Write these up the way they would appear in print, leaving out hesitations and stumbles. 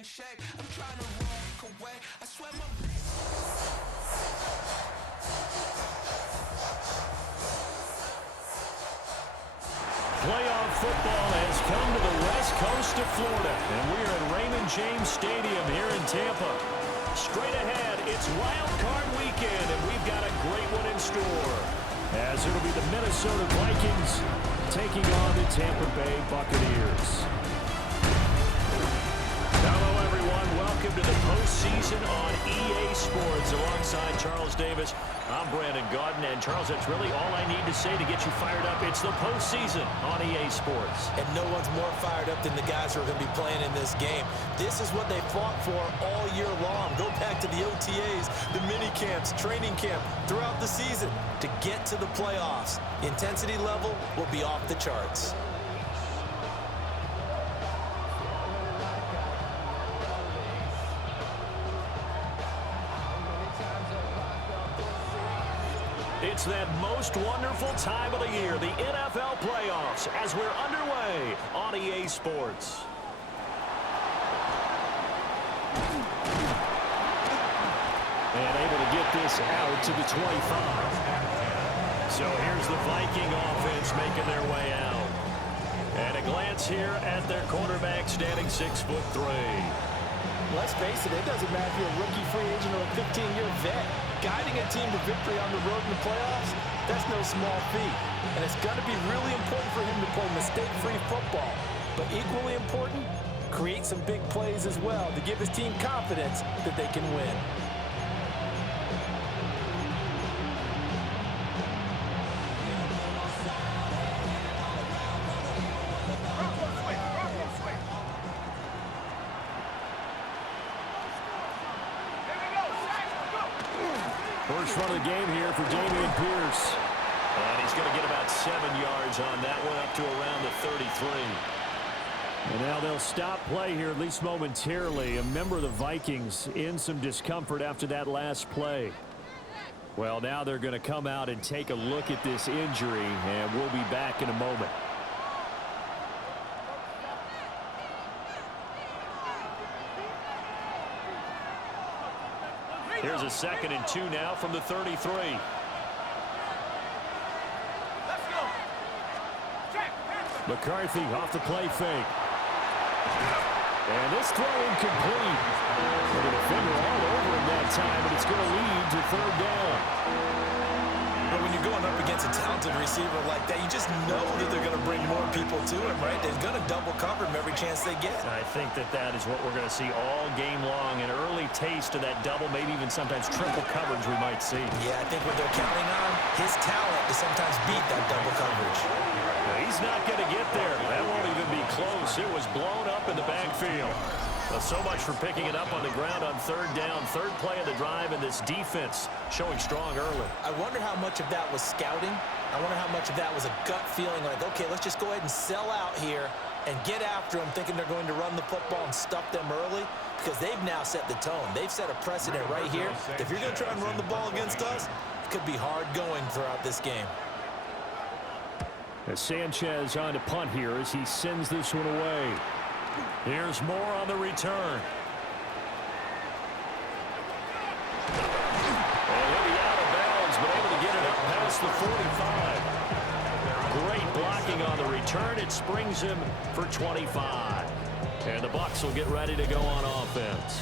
in shape. I'm trying to walk away. I swear my Playoff football has come to the west coast of Florida, and we are at Raymond James Stadium here in Tampa. Straight ahead, it's Wild Card Weekend, and we've got a great one in store, as it'll be the Minnesota Vikings taking on the Tampa Bay Buccaneers. Hello, everyone. Welcome to the postseason on EA Sports. Alongside Charles Davis, I'm Brandon Gaudin. And, Charles, that's really all I need to say to get you fired up. It's the postseason on EA Sports. And no one's more fired up than the guys who are going to be playing in this game. This is what they fought for all year long. Go back to the OTAs, the mini camps, training camp, throughout the season to get to the playoffs. The intensity level will be off the charts. It's that most wonderful time of the year, the NFL playoffs, as we're underway on EA Sports. And able to get this out to the 25. So here's the Viking offense making their way out. And a glance here at their quarterback, standing 6'3". Let's face it, it doesn't matter if you're a rookie free agent or a 15-year vet. Guiding a team to victory on the road in the playoffs, that's no small feat. And it's going to be really important for him to play mistake-free football. But equally important, create some big plays as well to give his team confidence that they can win. First run of the game here for Dameon Pierce. And he's going to get about 7 yards on that one, up to around the 33. And now they'll stop play here, at least momentarily. A member of the Vikings in some discomfort after that last play. Well, now they're going to come out and take a look at this injury, and we'll be back in a moment. Here's a 2nd and 2 now from the 33. Let's go. McCarthy off the play fake. And this throw incomplete. The defender all over him that time, and it's going to lead to 3rd down. But when you're going up against a talented receiver like that, you just know that they're going to bring more people to him, right? They're going to double cover him every chance they get. I think that is what we're going to see all game long. An early taste of that double, maybe even sometimes triple coverage we might see. Yeah, I think what they're counting on, his talent to sometimes beat that double coverage. He's not going to get there. That won't even be close. It was blown up in the backfield. Well, so much for picking it up on the ground on 3rd down. 3rd play of the drive, and this defense showing strong early. I wonder how much of that was scouting. I wonder how much of that was a gut feeling like, okay, let's just go ahead and sell out here and get after them, thinking they're going to run the football and stuff them early, because they've now set the tone. They've set a precedent right here. If you're going to try and run the ball against us, it could be hard going throughout this game. As Sanchez on to punt here as he sends this one away. Here's more on the return. And he'll be out of bounds, but able to get it up past the 45. Great blocking on the return. It springs him for 25. And the Bucs will get ready to go on offense.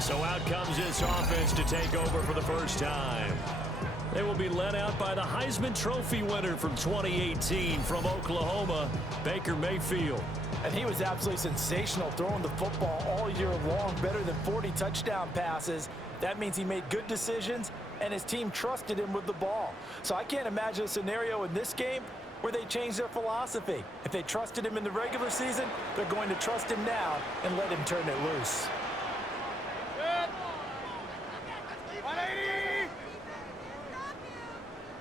So out comes this offense to take over for the first time. They will be led out by the Heisman Trophy winner from 2018 from Oklahoma, Baker Mayfield. And he was absolutely sensational throwing the football all year long, better than 40 touchdown passes. That means he made good decisions, and his team trusted him with the ball. So I can't imagine a scenario in this game where they change their philosophy. If they trusted him in the regular season, they're going to trust him now and let him turn it loose.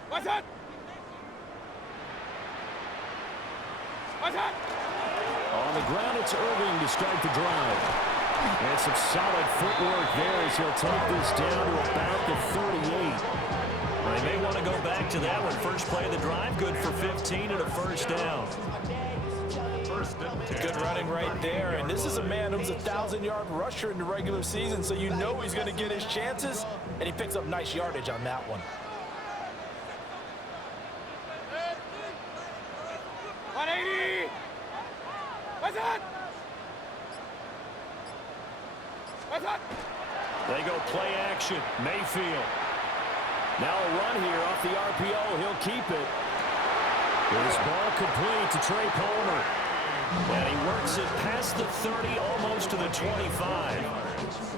What's that? What's that? On the ground, it's Irving to start the drive. And some solid footwork there as he'll take this down to about the 38. to go back to that one. First play of the drive, good for 15 and a first down. Good running right there, and this is a man who's a 1,000-yard rusher in the regular season, so you know he's going to get his chances, and he picks up nice yardage on that one. 180! What's that? What's that? They go play action. Mayfield. Now a run here off the RPO. He'll keep it. This ball complete to Trey Palmer. And he works it past the 30, almost to the 25.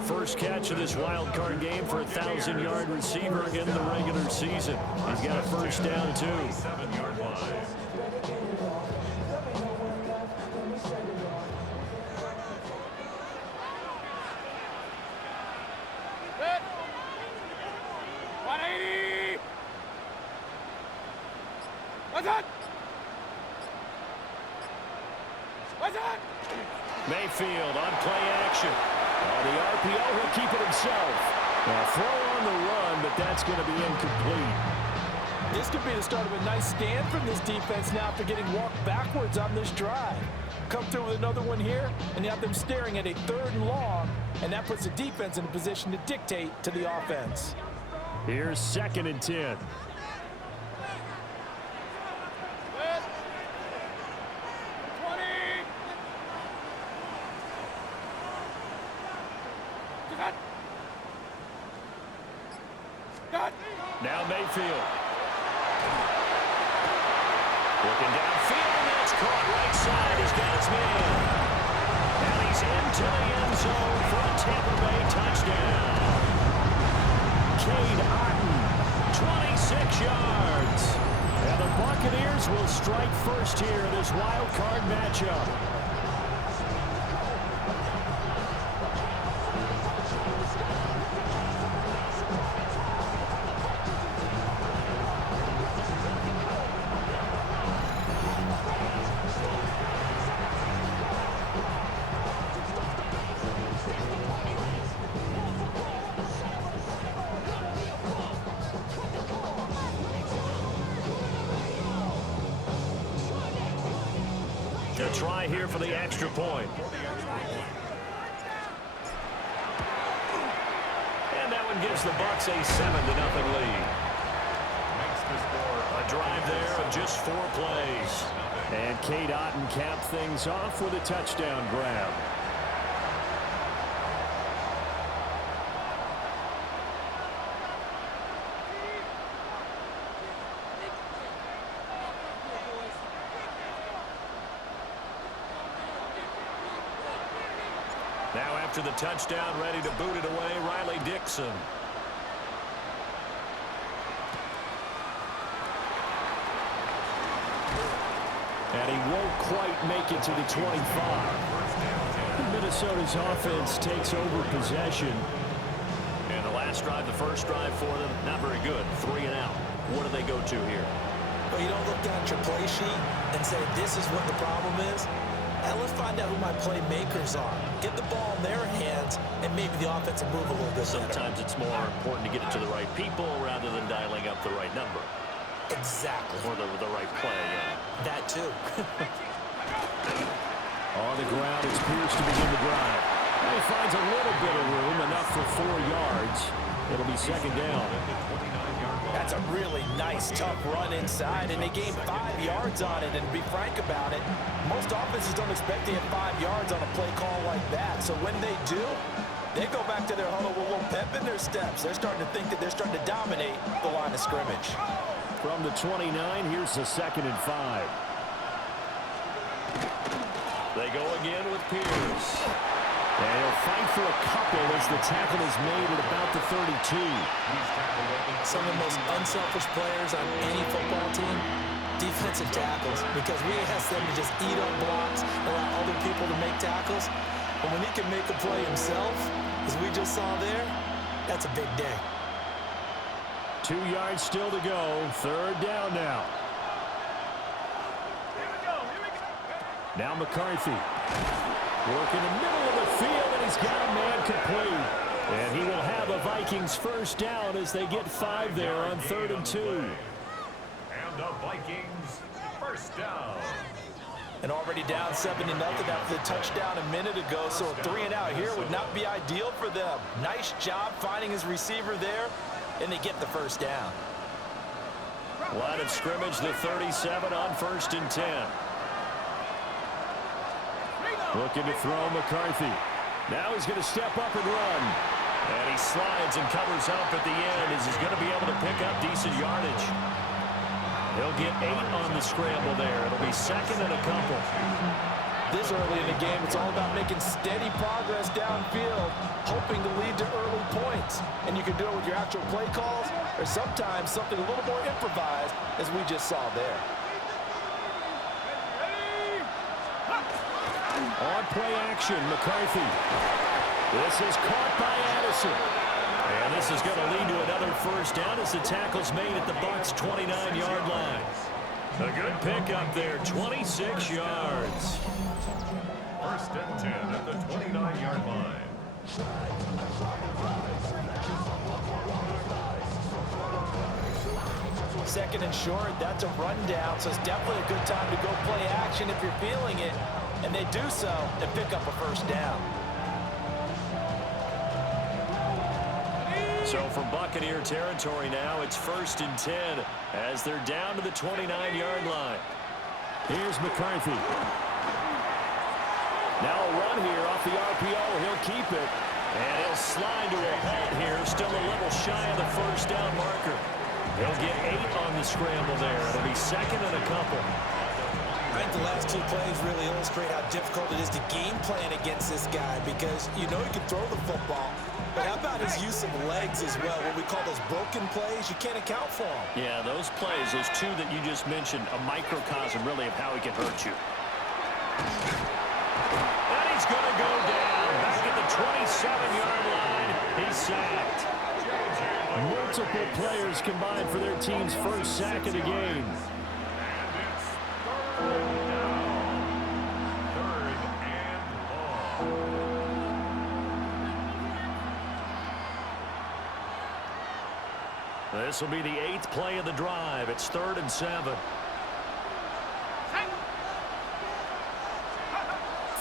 First catch of this wild card game for a 1,000-yard receiver in the regular season. He's got a first down, too. 7-yard line. What's that? What's that? Mayfield on play action. On the RPO, he'll keep it himself. Now throw on the run, but that's going to be incomplete. This could be the start of a nice stand from this defense now after getting walked backwards on this drive. Come through with another one here, and you have them staring at a 3rd and long, and that puts the defense in a position to dictate to the offense. Here's 2nd and 10. Now Mayfield. Looking downfield, and that's caught right side. He's got his man. And he's into the end zone for a Tampa Bay touchdown. Cade Otton, 26 yards. And the Buccaneers will strike first here in this wild card matchup. A try here for the extra point. And that one gives the Bucs a 7-0 lead. A drive there of just 4 plays. And Cade Otton capped things off with a touchdown grab. Now after the touchdown, ready to boot it away, Riley Dixon. And he won't quite make it to the 25. Minnesota's offense takes over possession. And the last drive, the first drive for them, not very good. 3 and out. What do they go to here? Well, you don't look down at your play sheet and say, this is what the problem is. And let's find out who my playmakers are. Get the ball in their hands, and maybe the offense will move a little bit Sometimes it's more important to get it to the right people rather than dialing up the right number. Exactly. Or the right play, yeah. That too. On the ground, it's Pierce to begin the drive. And he finds a little bit of room, enough for 4 yards. It'll be 2nd down. That's a really nice, tough run inside, and they gained 5 yards on it. And to be frank about it, most offenses don't expect to hit 5 yards on a play call like that. So when they do, they go back to their huddle with a little pep in their steps. They're starting to think that they're starting to dominate the line of scrimmage. From the 29, here's the 2nd and 5. They go again with Pierce. And he'll fight for a couple as the tackle is made at about the 32. Some of the most unselfish players on any football team, defensive tackles, because we ask them to just eat up blocks, allow other people to make tackles. But when he can make a play himself, as we just saw there, that's a big day. 2 yards still to go. 3rd down now. Now McCarthy. Work in the middle of the field, and he's got a man complete. And he will have a Vikings first down as they get 5 there on 3rd and 2. And the Vikings first down. And already down 7-0 after the touchdown a minute ago, so a 3-and-out here would not be ideal for them. Nice job finding his receiver there, and they get the first down. Line of scrimmage, the 37 on 1st and 10. Looking to throw McCarthy. Now he's going to step up and run. And he slides and covers up at the end as he's going to be able to pick up decent yardage. He'll get 8 on the scramble there. It'll be 2nd and a couple. This early in the game, it's all about making steady progress downfield, hoping to lead to early points. And you can do it with your actual play calls or sometimes something a little more improvised, as we just saw there. On play action, McCarthy. This is caught by Addison. And this is going to lead to another first down as the tackle's made at the Bucs' 29-yard line. A good pickup there, 26 yards. 1st and 10 at the 29-yard line. Second and short, that's a rundown, so it's definitely a good time to go play action if you're feeling it. And they do so and pick up a first down. So from Buccaneer territory now, it's 1st and 10 as they're down to the 29-yard line. Here's McCarthy. Now a run here off the RPO. He'll keep it. And he'll slide to a halt here. Still a little shy of the first down marker. He'll get 8 on the scramble there. It'll be 2nd and a couple. I think the last 2 plays really illustrate how difficult it is to game plan against this guy because you know he can throw the football. But how about his use of legs as well? What we call those broken plays, you can't account for them. Yeah, those plays, those 2 that you just mentioned, a microcosm really of how he can hurt you. And he's going to go down. Back at the 27-yard line. He's sacked. Multiple players combined for their team's first sack of the game. This will be the 8th play of the drive. It's 3rd and 7.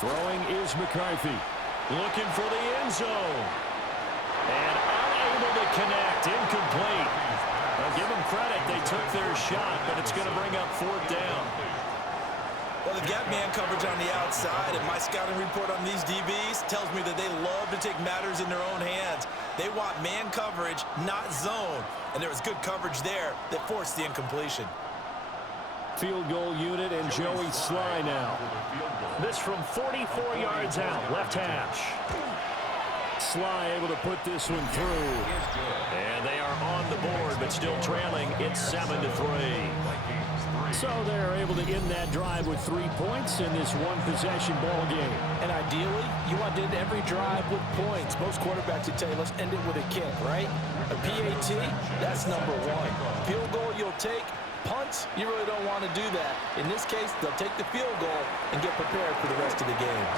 Throwing is McCarthy. Looking for the end zone. And unable to connect. Incomplete. I'll give them credit. They took their shot, but it's going to bring up 4th down. Well, they've got man coverage on the outside, and my scouting report on these DBs tells me that they love to take matters in their own hands. They want man coverage, not zone. And there was good coverage there that forced the incompletion. Field goal unit and Joey Sly now. This from 44 yards out, left hash. Sly able to put this one through. And they are on the board, but still trailing. It's 7-3. So they're able to end that drive with 3 points in this one-possession ball game. And ideally, you want to end every drive with points. Most quarterbacks would tell you, let's end it with a kick, right? A PAT, that's number 1. Field goal you'll take. Punts, you really don't want to do that. In this case, they'll take the field goal and get prepared for the rest of the game.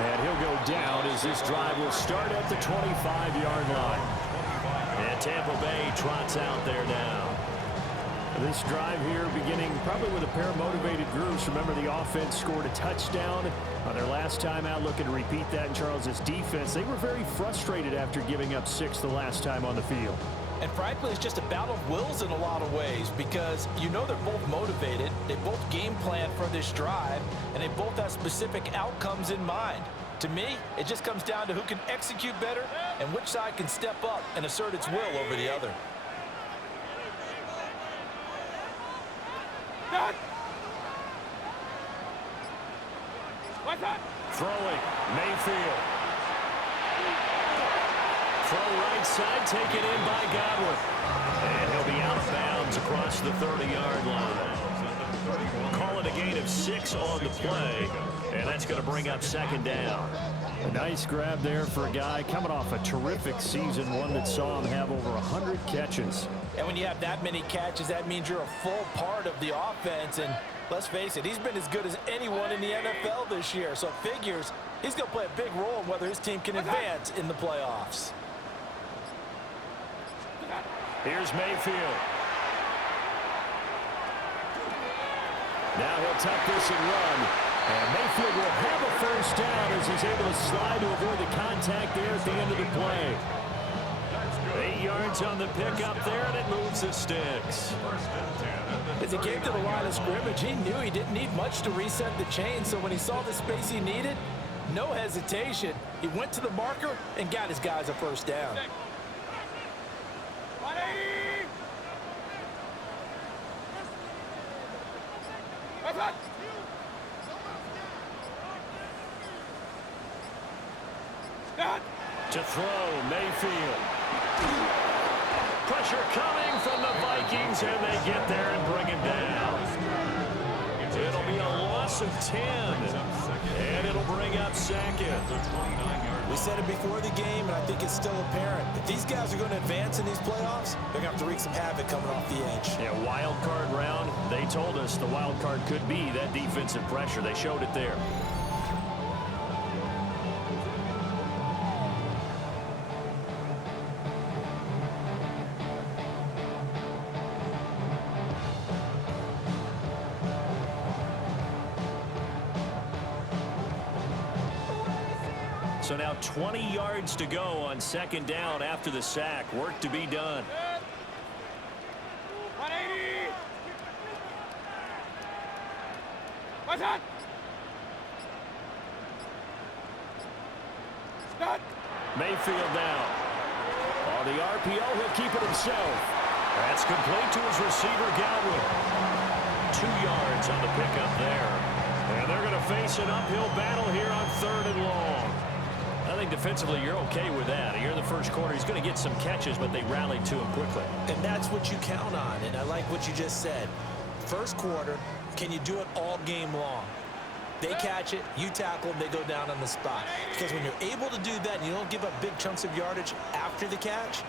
And he'll go down as this drive will start at the 25-yard line. And Tampa Bay trots out there now. This drive here beginning probably with a pair of motivated groups. Remember, the offense scored a touchdown on their last time out. Looking to repeat that in Charles' defense. They were very frustrated after giving up 6 the last time on the field. And frankly, it's just a battle of wills in a lot of ways because you know they're both motivated. They both game plan for this drive, and they both have specific outcomes in mind. To me, it just comes down to who can execute better and which side can step up and assert its will over the other. Throwing, Mayfield. Throw right side, taken in by Godwin. And he'll be out of bounds across the 30-yard line. We'll call it a gain of 6 on the play, and that's going to bring up 2nd down. A nice grab there for a guy coming off a terrific season, one that saw him have over 100 catches. And when you have that many catches, that means you're a full part of the offense. And let's face it, he's been as good as anyone in the NFL this year. So it figures He's going to play a big role in whether his team can advance in the playoffs. Here's Mayfield. Now he'll tuck this and run. And Mayfield will have a first down as he's able to slide to avoid the contact there at the end of the play. 8 yards on the pickup there, and it moves the sticks. As he came to the line of scrimmage, he knew he didn't need much to reset the chain, so when he saw the space he needed, no hesitation. He went to the marker and got his guys a first down. 180! That's it! Done! To throw, Mayfield. Pressure coming from the Vikings, and they get there and bring him down. It'll be a loss of 10, and it'll bring up second. We said it before the game, and I think it's still apparent. If these guys are going to advance in these playoffs, they're going to have to wreak some havoc coming off the edge. Yeah, wild card round. They told us the wild card could be that defensive pressure. They showed it there. So now 20 yards to go on second down after the sack. Work to be done. 180! What's that? Start! Mayfield now. On the RPO, he'll keep it himself. That's complete to his receiver, Galvin. 2 yards on the pickup there. And they're going to face an uphill battle here on 3rd and long. I think defensively you're okay with that. Here in the first quarter, he's going to get some catches, but they rallied to him quickly. And that's what you count on, and I like what you just said. First quarter, can you do it all game long? They catch it, you tackle them, they go down on the spot. Because when you're able to do that and you don't give up big chunks of yardage after the catch,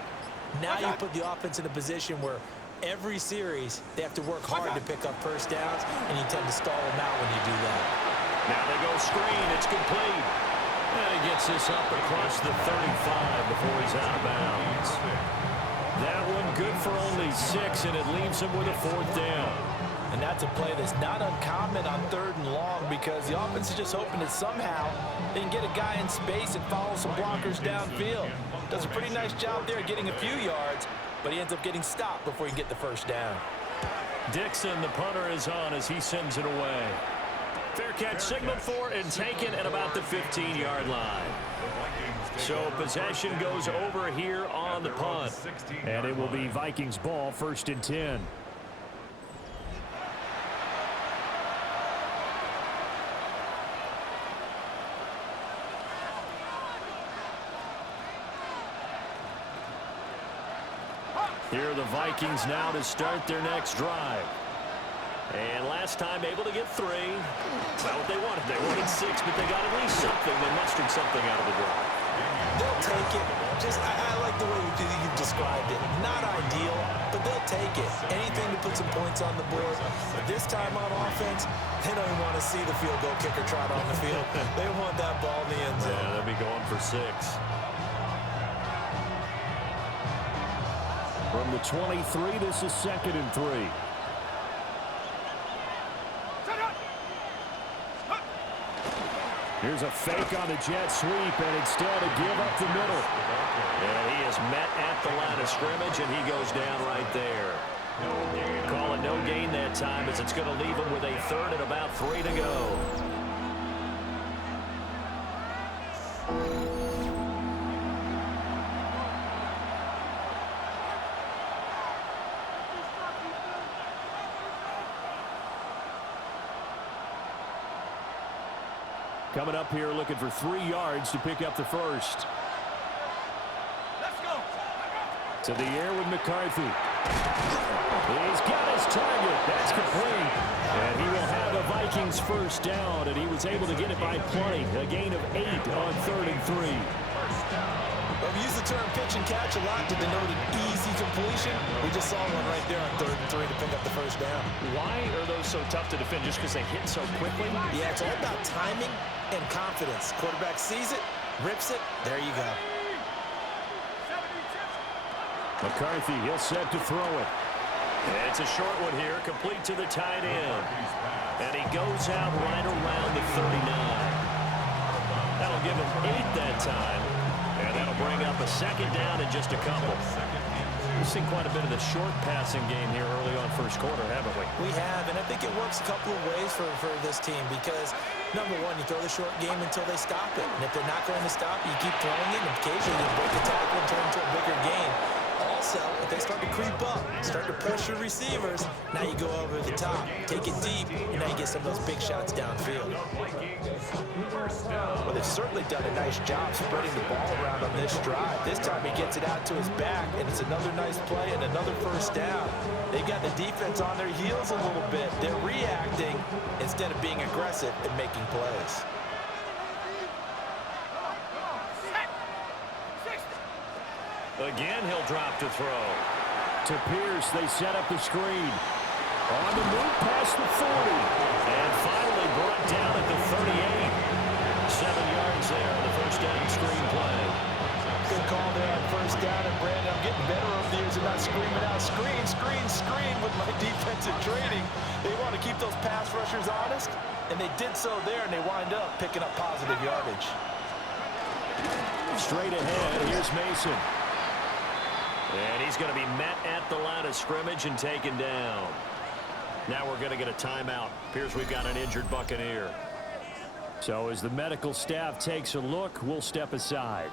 now you put the offense in a position where every series they have to work hard to pick up first downs, and you tend to stall them out when you do that. Now they go screen. It's complete. And he gets this up across the 35 before he's out of bounds. That one good for only 6, and it leaves him with a 4th down. And that's a play that's not uncommon on 3rd and long because the offense is just hoping that somehow they can get a guy in space and follow some blockers downfield. Does a pretty nice job there getting a few yards, but he ends up getting stopped before he can get the first down. Dixon, the punter, is on as he sends it away. Fair catch signaled for and taken at about the 15-yard line. So possession goes over here on the punt. And it will be Vikings ball, 1st and 10. Here are the Vikings now to start their next drive. And last time able to get 3. Not what they wanted. They wanted 6, but they got at least something. They mustered something out of the drive. They'll take it. I like the way you've described it. Not ideal, but they'll take it. Anything to put some points on the board. But this time on offense, they don't even want to see the field goal kicker trot on the field. They want that ball in the end zone. Yeah, they'll be going for 6. From the 23, this is 2nd and 3. Here's a fake on the jet sweep, and instead a give up the middle. And he is met at the line of scrimmage, and he goes down right there. Call it no gain that time, as it's going to leave him with a 3rd and about 3 to go. Coming up here looking for 3 yards to pick up the first. Let's go! To the air with McCarthy. He's got his target. That's complete. And he will have a Vikings first down, and he was able to get it by plenty. A gain of 8 on 3rd and 3. Well, we use the term pitch and catch a lot to denote an easy completion. We just saw one right there on 3rd and 3 to pick up the first down. Why are those so tough to defend? Just because they hit so quickly? Yeah, it's all about timing and confidence. Quarterback sees it, rips it, there you go. McCarthy, he'll set to throw it. It's a short one here, complete to the tight end. And he goes out right around the 39. That'll give him 8 that time. And that'll bring up a second down in just a couple. We've seen quite a bit of the short passing game here early on first quarter, haven't we? We have, and I think it works a couple of ways for this team because, number one, you throw the short game until they stop it. And if they're not going to stop, you keep throwing it, and occasionally you break the tackle and turn it into a bigger gain. Also, if they start to creep up, start to pressure receivers, now you go over the top, take it deep, and now you get some of those big shots downfield. Well, they've certainly done a nice job spreading the ball around on this drive. This time he gets it out to his back, and it's another nice play and another first down. They've got the defense on their heels a little bit. They're reacting instead of being aggressive and making plays. Again, he'll drop to throw. To Pierce, they set up the screen. On the move past the 40. And finally brought down at the 38. 7 yards there on the first down screen play. Good call there on first down. And Brandon, I'm getting better over the years and not screaming out, screen, screen, screen with my defensive training. They want to keep those pass rushers honest, and they did so there, and they wind up picking up positive yardage. Straight ahead, here's Mason. And he's going to be met at the line of scrimmage and taken down. Now we're going to get a timeout. Appears we've got an injured Buccaneer. So as the medical staff takes a look, we'll step aside.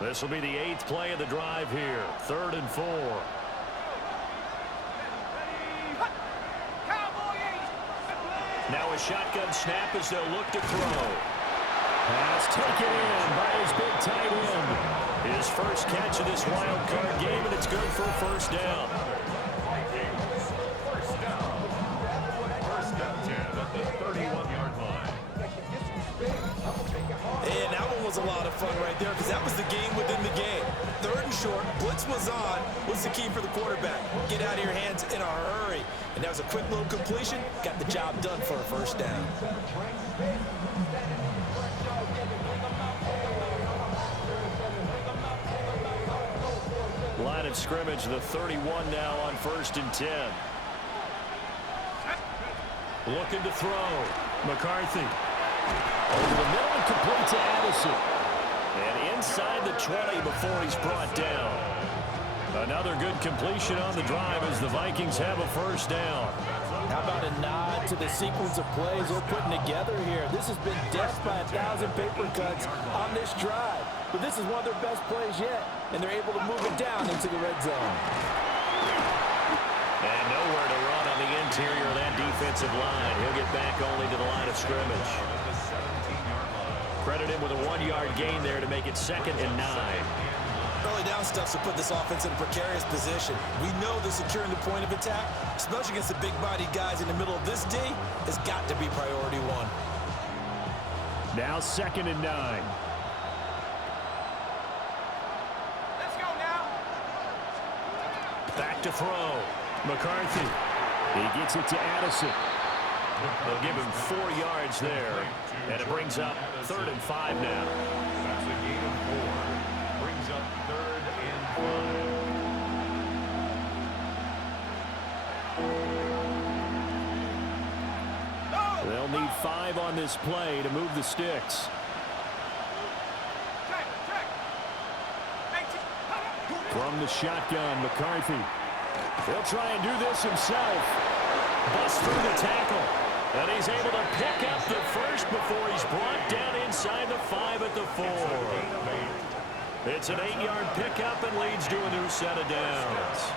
This will be the 8th play of the drive here. 3rd and 4. Now a shotgun snap as they'll look to throw. Pass taken in by his big tight end. His first catch of this wild card game, and it's good for a first down. First down 10 at the 31-yard line. And that one was a lot of fun right there because that was the game within the game. 3rd and short, blitz was on. What's the key for the quarterback? Get out of your hands in a hurry. And that was a quick little completion. Got the job done for a first down. Line of scrimmage, the 31 now on 1st and 10. Looking to throw. McCarthy. Over the middle and complete to Addison. And inside the 20 before he's brought down. Another good completion on the drive as the Vikings have a first down. How about a nod to the sequence of plays they're putting together here? This has been death by 1,000 paper cuts on this drive. But this is one of their best plays yet, and they're able to move it down into the red zone. And nowhere to run on the interior of that defensive line. He'll get back only to the line of scrimmage. Credit him with a 1-yard gain there to make it 2nd and 9. Early down stuff to put this offense in a precarious position. We know that securing the point of attack, especially against the big-bodied guys in the middle of this D, has got to be priority 1. Now 2nd and 9. Let's go now. Back to throw. McCarthy. He gets it to Addison. They'll give him 4 yards there. And it brings up 3rd and 5 now. That's a gain of 4. Brings up 3rd and 5. They'll need 5 on this play to move the sticks. From the shotgun, McCarthy. He'll try and do this himself. Busts through the tackle. And he's able to pick up the first before he's brought down inside the 5 at the 4. It's an 8-yard pickup and leads to a new set of downs.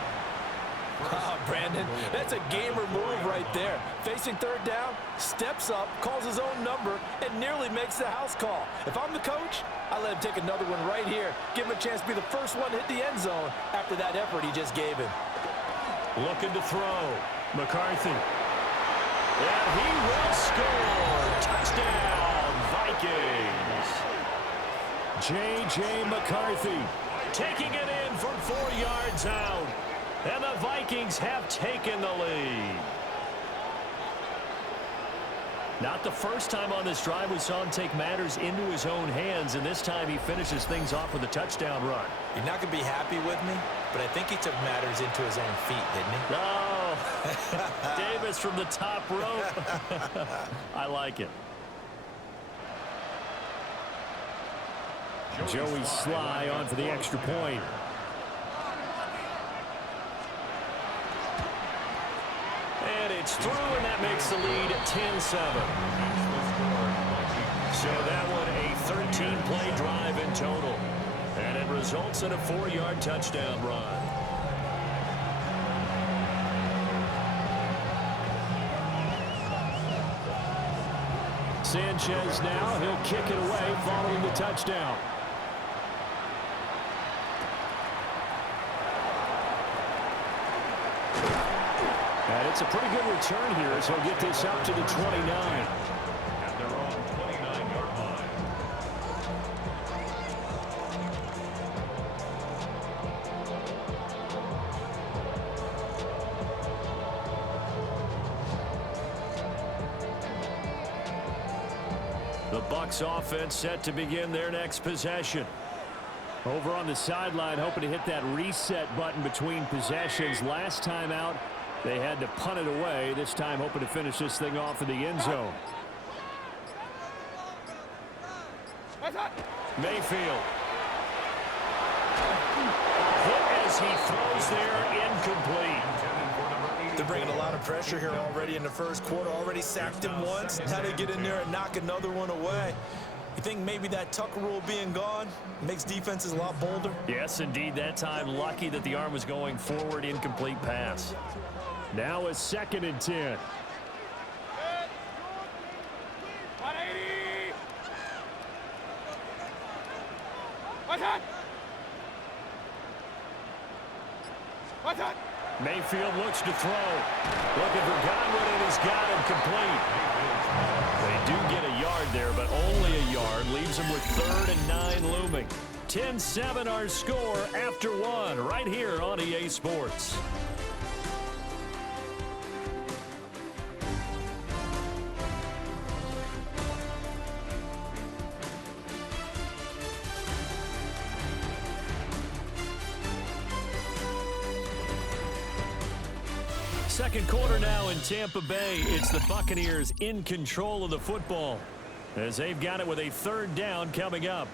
Brandon, that's a gamer move right there. Facing third down, steps up, calls his own number, and nearly makes the house call. If I'm the coach, I let him take another one right here. Give him a chance to be the first one to hit the end zone after that effort he just gave him. Looking to throw. McCarthy. And he will score. Touchdown, Vikings. J.J. McCarthy taking it in from 4 yards out. And the Vikings have taken the lead. Not the first time on this drive we saw him take matters into his own hands, and this time he finishes things off with a touchdown run. You're not going to be happy with me, but I think he took matters into his own feet, didn't he? Oh, Davis from the top rope. I like it. Joey Sly on for the extra point. And it's through, and that makes the lead 10-7. So that one a 13-play drive in total. And it results in a 4-yard touchdown run. Sanchez now, he'll kick it away following the touchdown. And it's a pretty good return here as he'll get this up to the 29. At their own 29-yard line. The Bucs offense set to begin their next possession. Over on the sideline, hoping to hit that reset button between possessions. Last time out, they had to punt it away. This time hoping to finish this thing off in the end zone. Mayfield. Hit as he throws there, incomplete. They're bringing a lot of pressure here already in the first quarter. Already sacked him once. Now they get in there and knock another one away. You think maybe that Tucker rule being gone makes defenses a lot bolder? Yes, indeed. That time, lucky that the arm was going forward, incomplete pass. Now a 2nd and 10. 180. What's that? What's that? Mayfield looks to throw. Looking for Godwin, and he's got him complete. They do get a yard there, but only a yard. Leaves them with 3rd and 9 looming. 10-7 our score after 1 right here on EA Sports. Second quarter now in Tampa Bay. It's the Buccaneers in control of the football as they've got it with a 3rd down coming up.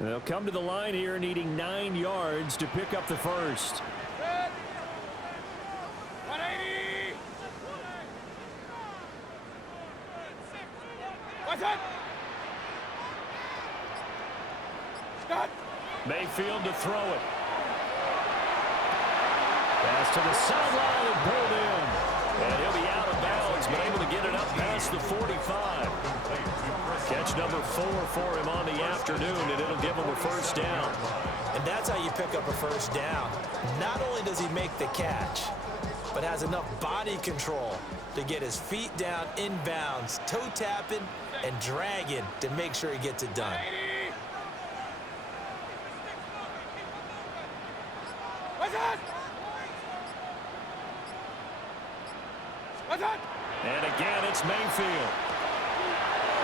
They'll come to the line here needing 9 yards to pick up the first. 180. What's that? Stop. Mayfield to throw it. Pass to the sideline and pulled in. And he'll be out of bounds, but able to get it up past the 45. Catch number 4 for him on the afternoon, and it'll give him a 1st down. And that's how you pick up a 1st down. Not only does he make the catch, but has enough body control to get his feet down inbounds, toe tapping and dragging to make sure he gets it done. What's that? What's that? And again, it's Mayfield.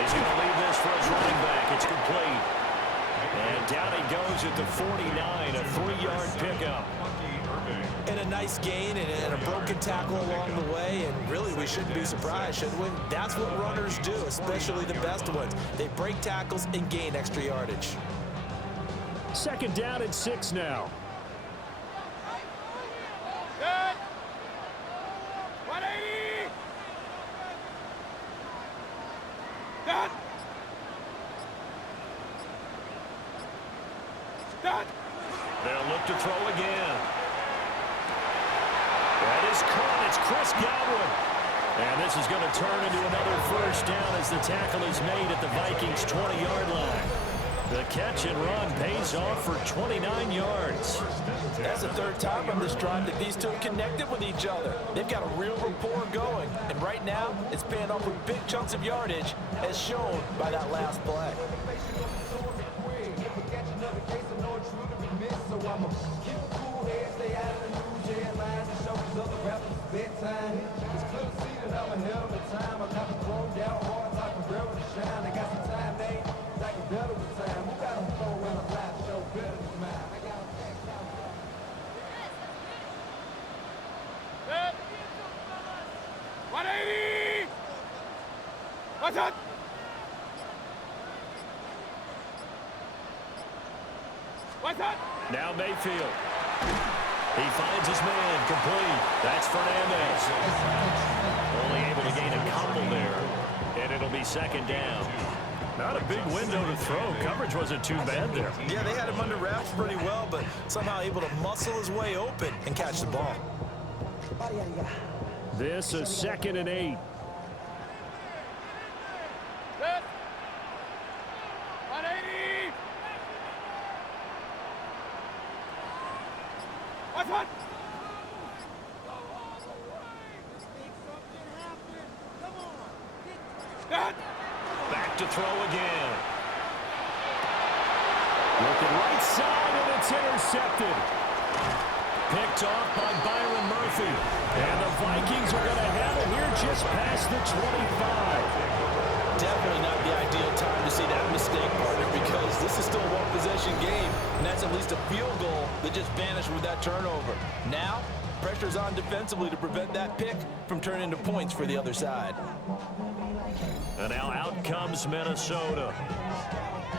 He's going to leave this for his running back. It's complete. And down he goes at the 49, a 3-yard pickup. And a nice gain and a broken tackle along the way, and really we shouldn't be surprised, should we? That's what runners do, especially the best ones. They break tackles and gain extra yardage. 2nd down and 6 now. Good. 180. Start. Start. They'll look to throw again. That is caught. It's Chris Godwin. And this is going to turn into another first down as the tackle is made at the Vikings' 20-yard line. The catch and run pays off for 29 yards. That's the third time on this drive that these two have connected with each other. They've got a real rapport going. And right now, it's paying off with big chunks of yardage, as shown by that last play. Set. 180. What's that? What's that? Now Mayfield. He finds his man complete. That's Fernandez. Only able to gain a couple there. And it'll be second down. Not a big window to throw. Coverage wasn't too bad there. Yeah, they had him under wraps pretty well, but somehow able to muscle his way open and catch the ball. This is 2nd and 8. Set. 180. What's that? Set. Back to throw again. Looking right side, and it's intercepted. Picked off by Byron Murphy. And the Vikings are going to have it here just past the 25. Definitely not the ideal time to see that mistake, partner, because this is still a one-possession game, and that's at least a field goal that just vanished with that turnover. Now, pressure's on defensively to prevent that pick from turning into points for the other side. And now out comes Minnesota.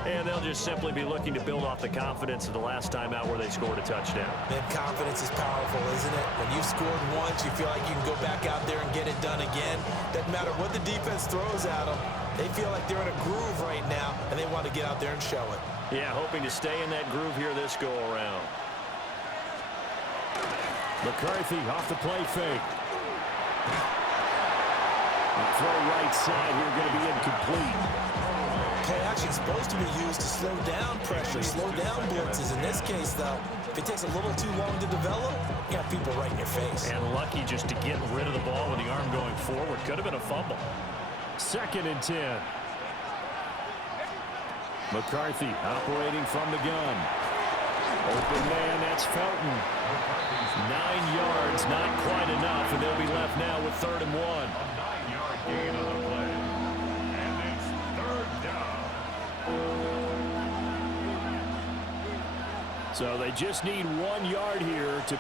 And they'll just simply be looking to build off the confidence of the last time out where they scored a touchdown. And confidence is powerful, isn't it? When you've scored once, you feel like you can go back out there and get it done again. Doesn't matter what the defense throws at them. They feel like they're in a groove right now, and they want to get out there and show it. Yeah, hoping to stay in that groove here this go-around. McCarthy off the play fake. The throw right side here going to be incomplete. Play action supposed to be used to slow down pressure, slow down blitzes. In this case, though, if it takes a little too long to develop, you got people right in your face. And lucky just to get rid of the ball with the arm going forward. Could have been a fumble. 2nd and 10. McCarthy operating from the gun. Open man, that's Felton. 9 yards, not quite enough, and they'll be left now with 3rd and 1. A 9-yard gain on the play. And it's 3rd down. So they just need 1 yard here to